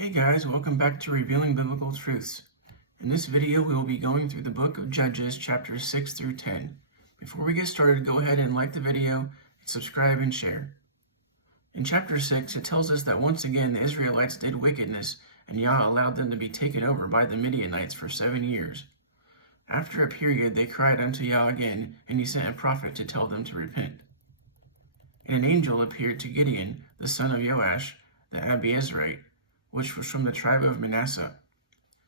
Hey guys, welcome back to Revealing Biblical Truths. In this video, we will be going through the book of Judges, chapters 6 through 10. Before we get started, go ahead and like the video, subscribe, and share. In chapter 6, it tells us that once again the Israelites did wickedness, and Yah allowed them to be taken over by the Midianites for 7 years. After a period, they cried unto Yah again, and he sent a prophet to tell them to repent. And an angel appeared to Gideon, the son of Joash, the Abiezrite, which was from the tribe of Manasseh.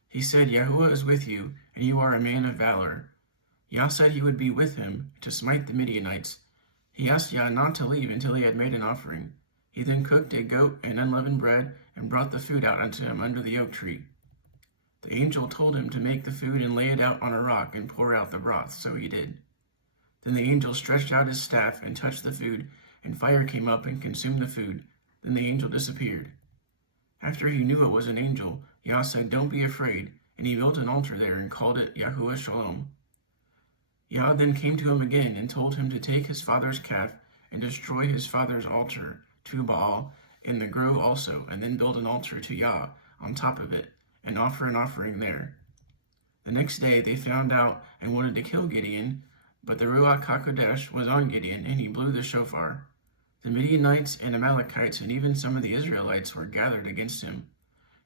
He said, Yahuwah is with you, and you are a man of valor. Yah said he would be with him to smite the Midianites. He asked Yah not to leave until he had made an offering. He then cooked a goat and unleavened bread, and brought the food out unto him under the oak tree. The angel told him to make the food and lay it out on a rock and pour out the broth, so he did. Then the angel stretched out his staff and touched the food, and fire came up and consumed the food. Then the angel disappeared. After he knew it was an angel, Yah said, Don't be afraid, and he built an altar there and called it Yahuwah Shalom. Yah then came to him again and told him to take his father's calf and destroy his father's altar to Baal in the grove also, and then build an altar to Yah on top of it, and offer an offering there. The next day they found out and wanted to kill Gideon, but the Ruach HaKodesh was on Gideon, and he blew the shofar. The Midianites and Amalekites and even some of the Israelites were gathered against him.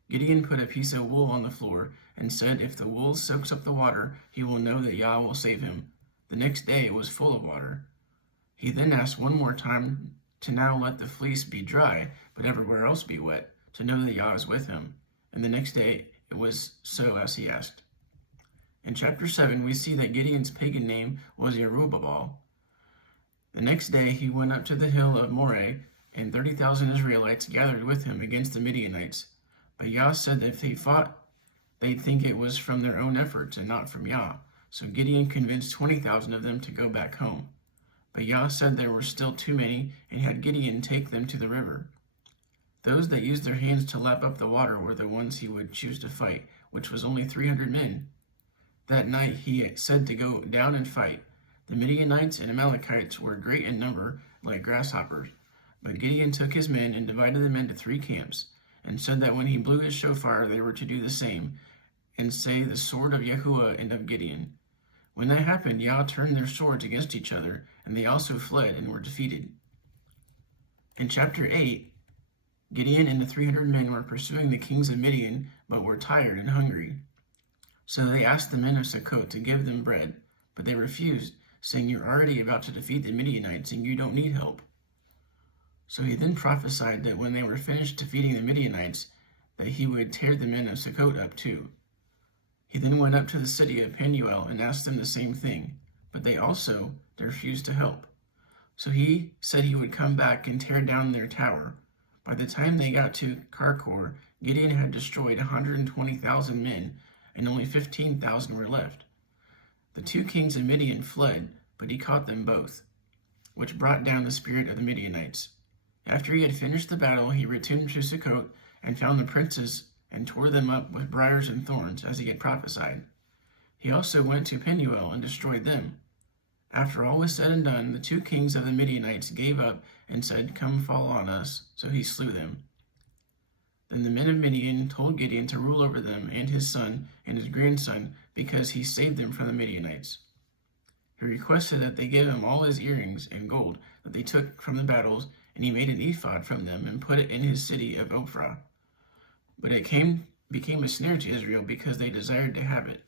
Gideon put a piece of wool on the floor and said, If the wool soaks up the water, he will know that Yah will save him. The next day it was full of water. He then asked one more time to now let the fleece be dry, but everywhere else be wet, to know that Yah is with him. And the next day it was so as he asked. In chapter 7, we see that Gideon's pagan name was Yerubbaal. The next day he went up to the hill of Moreh, and 30,000 Israelites gathered with him against the Midianites. But Yah said that if they fought, they'd think it was from their own efforts and not from Yah. So Gideon convinced 20,000 of them to go back home. But Yah said there were still too many, and had Gideon take them to the river. Those that used their hands to lap up the water were the ones he would choose to fight, which was only 300 men. That night he said to go down and fight. The Midianites and Amalekites were great in number, like grasshoppers. But Gideon took his men and divided them into 3 camps, and said that when he blew his shofar they were to do the same, and say the sword of Yahuwah and of Gideon. When that happened, Yah turned their swords against each other, and they also fled and were defeated. In chapter 8, Gideon and the 300 men were pursuing the kings of Midian, but were tired and hungry. So they asked the men of Sukkot to give them bread, but they refused, saying, You're already about to defeat the Midianites, and you don't need help. So he then prophesied that when they were finished defeating the Midianites, that he would tear the men of Sukkot up too. He then went up to the city of Penuel and asked them the same thing, but they also refused to help. So he said he would come back and tear down their tower. By the time they got to Karkor, Gideon had destroyed 120,000 men, and only 15,000 were left. The 2 kings of Midian fled, but he caught them both, which brought down the spirit of the Midianites. After he had finished the battle, he returned to Sukkot and found the princes and tore them up with briars and thorns, as he had prophesied. He also went to Penuel and destroyed them. After all was said and done, the 2 kings of the Midianites gave up and said, Come fall on us. So he slew them. Then the men of Midian told Gideon to rule over them and his son and his grandson, because he saved them from the Midianites. He requested that they give him all his earrings and gold that they took from the battles, and he made an ephod from them and put it in his city of Ophrah. But it became a snare to Israel because they desired to have it.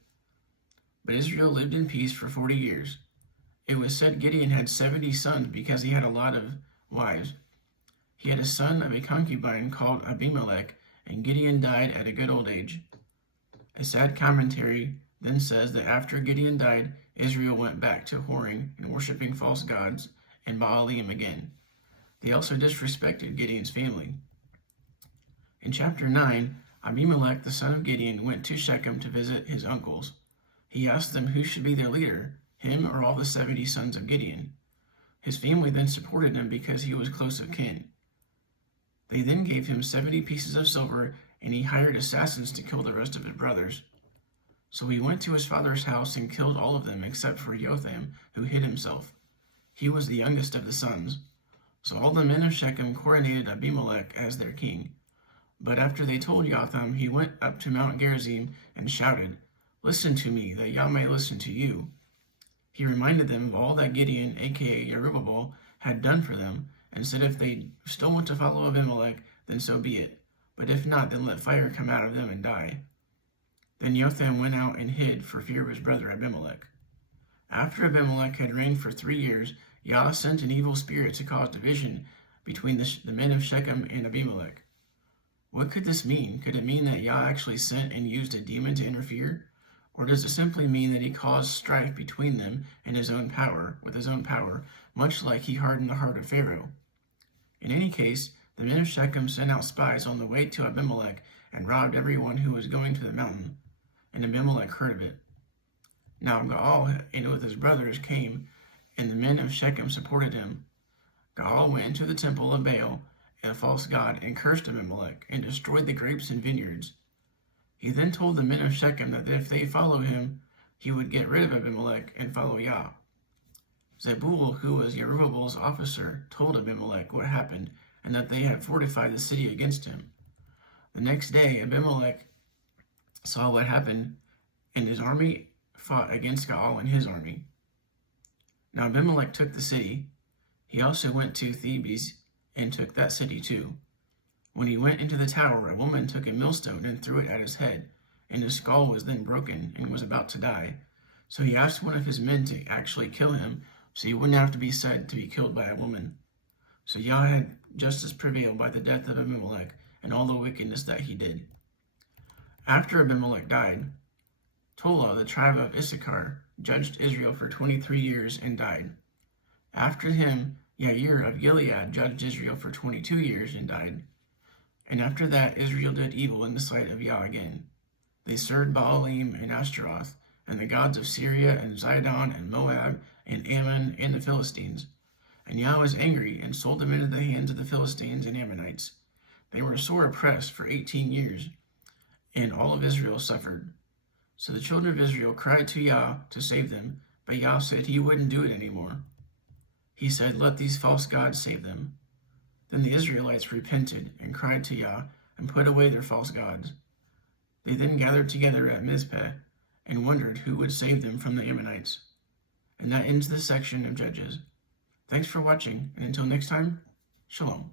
But Israel lived in peace for 40 years. It was said Gideon had 70 sons because he had a lot of wives. He had a son of a concubine called Abimelech, and Gideon died at a good old age. A sad commentary then says that after Gideon died, Israel went back to whoring and worshiping false gods and Baalim again. They also disrespected Gideon's family. In chapter 9, Abimelech, the son of Gideon, went to Shechem to visit his uncles. He asked them who should be their leader, him or all the 70 sons of Gideon. His family then supported him because he was close of kin. They then gave him 70 pieces of silver, and he hired assassins to kill the rest of his brothers. So he went to his father's house and killed all of them except for Jotham, who hid himself. He was the youngest of the sons. So all the men of Shechem coronated Abimelech as their king. But after they told Jotham, he went up to Mount Gerizim and shouted, "Listen to me, that Yah may listen to you." He reminded them of all that Gideon, aka Jerubbaal, had done for them, and said if they still want to follow Abimelech, then so be it. But if not, then let fire come out of them and die. Then Jotham went out and hid for fear of his brother Abimelech. After Abimelech had reigned for 3 years, Yah sent an evil spirit to cause division between the men of Shechem and Abimelech. What could this mean? Could it mean that Yah actually sent and used a demon to interfere? Or does it simply mean that he caused strife between them and with his own power, much like he hardened the heart of Pharaoh? In any case, the men of Shechem sent out spies on the way to Abimelech and robbed everyone who was going to the mountain, and Abimelech heard of it. Now Gaal and with his brothers came, and the men of Shechem supported him. Gaal went into the temple of Baal, a false god, and cursed Abimelech, and destroyed the grapes and vineyards. He then told the men of Shechem that if they follow him, he would get rid of Abimelech and follow Yah. Zebul, who was Yerubbaal's officer, told Abimelech what happened, and that they had fortified the city against him. The next day, Abimelech saw what happened, and his army fought against Gaal and his army. Now Abimelech took the city. He also went to Thebes and took that city too. When he went into the tower, a woman took a millstone and threw it at his head, and his skull was then broken and was about to die. So he asked one of his men to actually kill him, so he wouldn't have to be said to be killed by a woman. So Yah had justice prevail by the death of Abimelech and all the wickedness that he did. After Abimelech died, Tola, the tribe of Issachar, judged Israel for 23 years and died. After him, Yair of Gilead judged Israel for 22 years and died. And after that, Israel did evil in the sight of Yah again. They served Baalim and Ashtaroth, and the gods of Syria and Zidon and Moab and Ammon and the Philistines. And Yah was angry and sold them into the hands of the Philistines and Ammonites. They were sore oppressed for 18 years, and all of Israel suffered. So the children of Israel cried to Yah to save them, but Yah said he wouldn't do it anymore. He said, "Let these false gods save them." Then the Israelites repented and cried to Yah and put away their false gods. They then gathered together at Mizpeh and wondered who would save them from the Ammonites. And that ends this section of Judges. Thanks for watching, and until next time, Shalom.